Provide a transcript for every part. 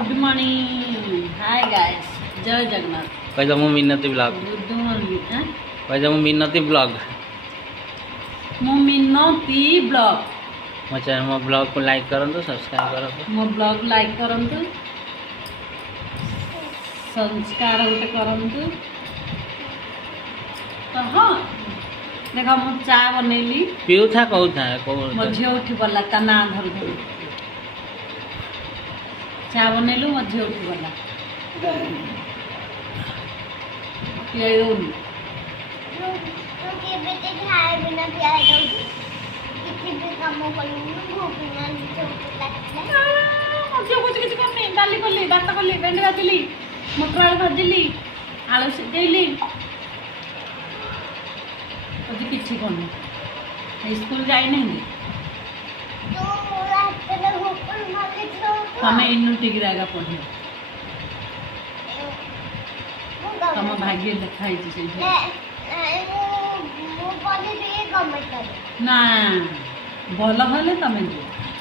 good morning hi guys जय जगन्नाथ कह मु मिनती ब्लॉग गुड मॉर्निंग कह मु मिनती ब्लॉग मो मिनती ब्लॉग मो चैनल मो ब्लॉग को लाइक करंतु सब्सक्राइब करंतु मो ब्लॉग लाइक करंतु संस्कार गोटे करंतु तो हाँ देखा मु चा बनैली पीऊ था कहू था मो झील उठी पड़ा ता ना धर धर चा बनैलु मो झील उठी पड़ा डाली कली भात कली भेंडी भाजिली मटर आलू भाजिली आलू सिझेली आज किसी कौन स्कूल जाए तुम इनू टिकी आगा पढ़ तुम भाग्य लिखाई ना भल हेले तुम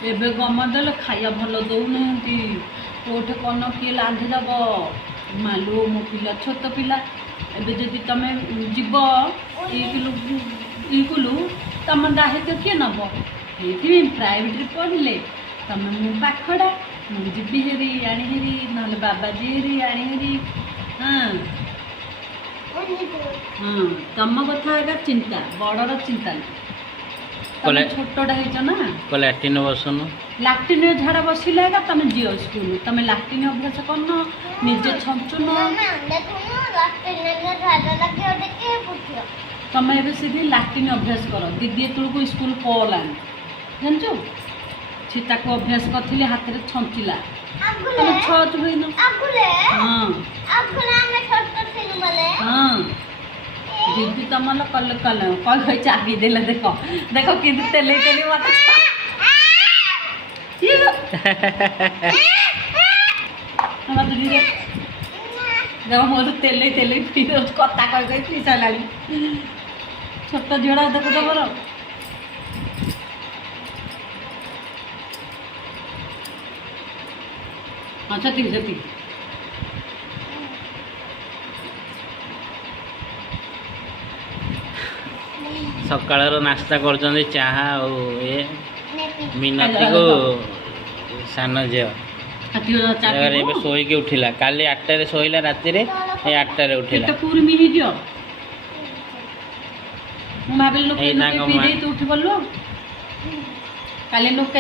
एबे गवर्नमेंट देले खाया भल दौना कोठे कौन किए लाधिदेव मालू मो पिला छोट पिला एबे जदि तुम जीव इकुलु तुम दायित्व किए नब ये प्राइवेट पढ़ले तुम मु पाखड़ा मुझे हेरी आनी हेरी ना बाबाजी हेरी आनी हेरी हाँ हाँ तुम कथा एका चिंता बड़र चिंता तुम छोटा ना लैट्रिन बसन लाट्रिन झाड़ा बसिले तुम जियो स्कूल तुम लाट्रिन अभ्यास करन निजे छंचुन तुम ए सीधी लाट्रिन अभ्यास कर दीदी तुमको स्कूल पलानी जानचु सी ताको अभ्यास करी हाथ में छंचिला तुम छच हुईन हाँ दीदी तुम कल कल कल चाबी देला देख देख कि तेल तेल मत देख मोर तेल तेल कथा कह पी सारा छोट झीड़ा देख देवर हाँ छती छती सकाळ नास्ता कर चाहा ये मिनती को सान झील शोक उठिला काली 8टारे शोला राति 8टारे उठिला पूरी मिहि दियो भाविल लोक उठी पड़लो काली लोक